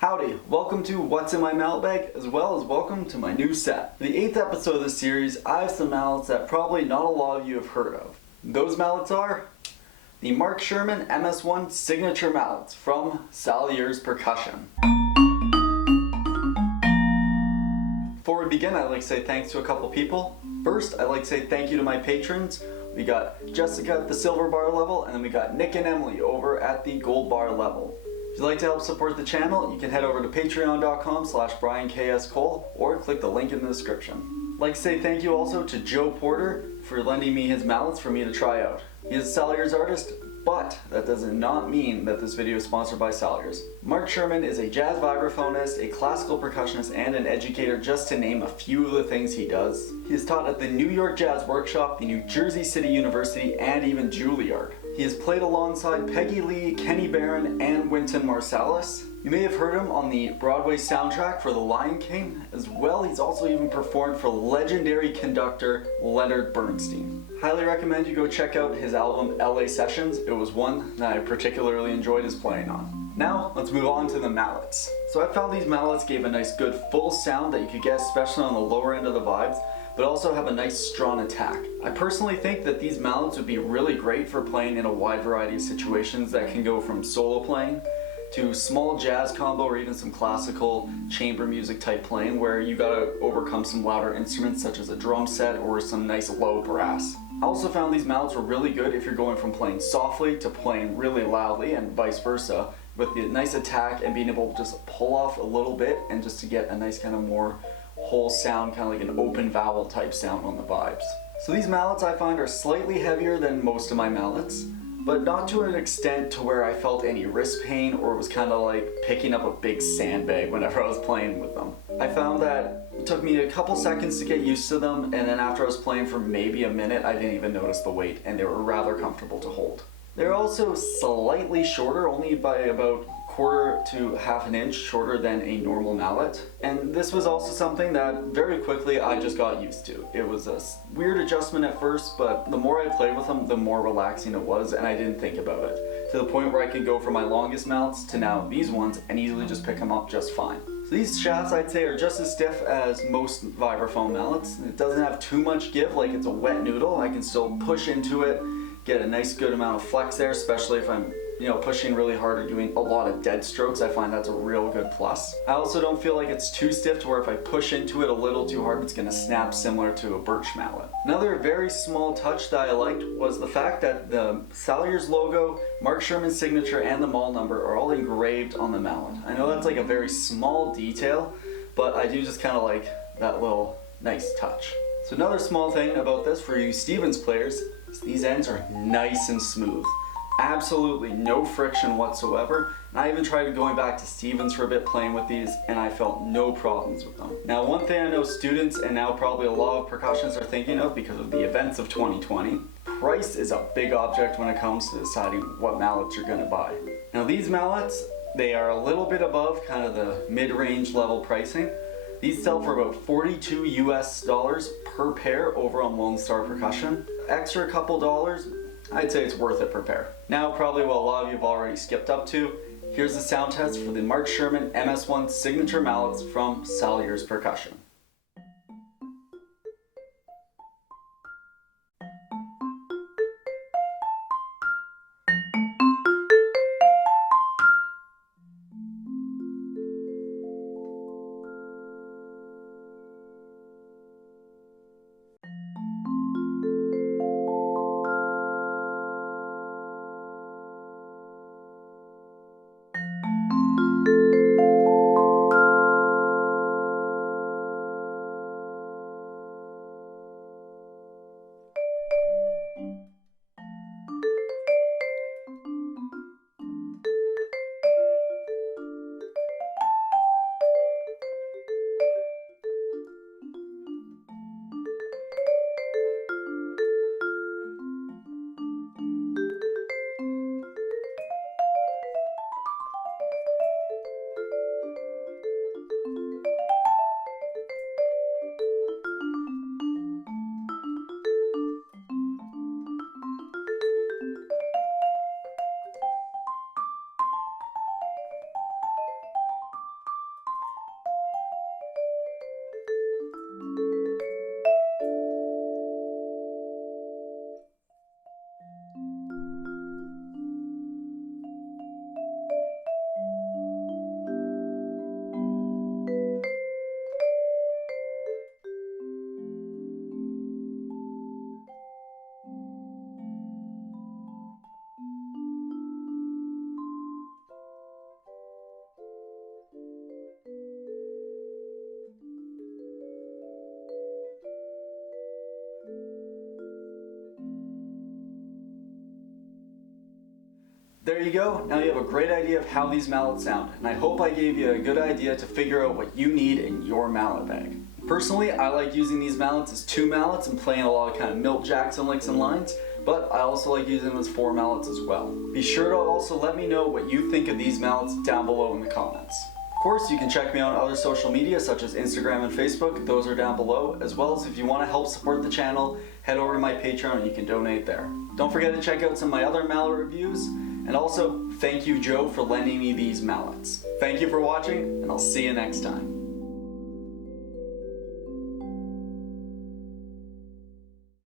Howdy, welcome to What's in My Mallet Bag, as well as welcome to my new set. For the 8th episode of this series, I have some mallets that probably not a lot of you have heard of. Those mallets are the Sherman MS1 Signature Mallets from Salyers Percussion. Before we begin, I'd like to say thanks to a couple people. First, I'd like to say thank you to my patrons. We got Jessica at the silver bar level, and then we got Nick and Emily over at the gold bar level. If you'd like to help support the channel, you can head over to patreon.com/BrianKSCole or click the link in the description. I'd like to say thank you also to Joe Porter for lending me his mallets for me to try out. He is a Salyers artist, but that does not mean that this video is sponsored by Salyers. Sherman is a jazz vibraphonist, a classical percussionist, and an educator, just to name a few of the things he does. He is taught at the New York Jazz Workshop, the New Jersey City University, and even Juilliard. He has played alongside Peggy Lee, Kenny Barron, and Wynton Marsalis. You may have heard him on the Broadway soundtrack for The Lion King. As well, he's also even performed for legendary conductor Leonard Bernstein. Highly recommend you go check out his album LA Sessions. It was one that I particularly enjoyed his playing on. Now, let's move on to the mallets. So I found these mallets gave a nice good full sound that you could get especially on the lower end of the vibes, but also have a nice strong attack. I personally think that these mallets would be really great for playing in a wide variety of situations that can go from solo playing to small jazz combo or even some classical chamber music type playing where you gotta overcome some louder instruments such as a drum set or some nice low brass. I also found these mallets were really good if you're going from playing softly to playing really loudly and vice versa, with the nice attack and being able to just pull off a little bit and just to get a nice kind of more whole sound, kind of like an open vowel type sound on the vibes. So these mallets I find are slightly heavier than most of my mallets, but not to an extent to where I felt any wrist pain or it was kind of like picking up a big sandbag whenever I was playing with them. I found that it took me a couple seconds to get used to them, and then after I was playing for maybe a minute, I didn't even notice the weight, and they were rather comfortable to hold. They're also slightly shorter, only by about quarter to half an inch shorter than a normal mallet, and this was also something that very quickly I just got used to. It was a weird adjustment at first, but the more I played with them, the more relaxing it was, and I didn't think about it, to the point where I could go from my longest mallets to now these ones and easily just pick them up just fine. So these shafts I'd say are just as stiff as most vibraphone mallets. It doesn't have too much give, like it's a wet noodle. I can still push into it, get a nice good amount of flex there, especially if I'm pushing really hard or doing a lot of dead strokes. I find that's a real good plus. I also don't feel like it's too stiff to where if I push into it a little too hard, it's gonna snap similar to a birch mallet. Another very small touch that I liked was the fact that the Salyers logo, Sherman signature, and the mall number are all engraved on the mallet. I know that's like a very small detail, but I do just kind of like that little nice touch. So another small thing about this for you Stevens players is these ends are nice and smooth. Absolutely no friction whatsoever, and I even tried going back to Stevens for a bit playing with these, and I felt no problems with them. Now, one thing I know students and now probably a lot of percussionists are thinking of because of the events of 2020, price is a big object when it comes to deciding what mallets you're going to buy. Now these mallets, they are a little bit above kind of the mid-range level pricing. These sell for about $42 US per pair over on Lone Star Percussion. Extra couple dollars, I'd say it's worth it per pair. Now, probably what a lot of you have already skipped up to, here's the sound test for the Sherman MS1 Signature Mallets from Salyers Percussion. There you go, now you have a great idea of how these mallets sound, and I hope I gave you a good idea to figure out what you need in your mallet bag. Personally, I like using these mallets as 2 mallets and playing a lot of kind of Milt Jackson licks and lines, but I also like using them as 4 mallets as well. Be sure to also let me know what you think of these mallets down below in the comments. Of course, you can check me out on other social media such as Instagram and Facebook, those are down below, as well as if you want to help support the channel, head over to my Patreon and you can donate there. Don't forget to check out some of my other mallet reviews, and also, thank you Joe for lending me these mallets. Thank you for watching, and I'll see you next time.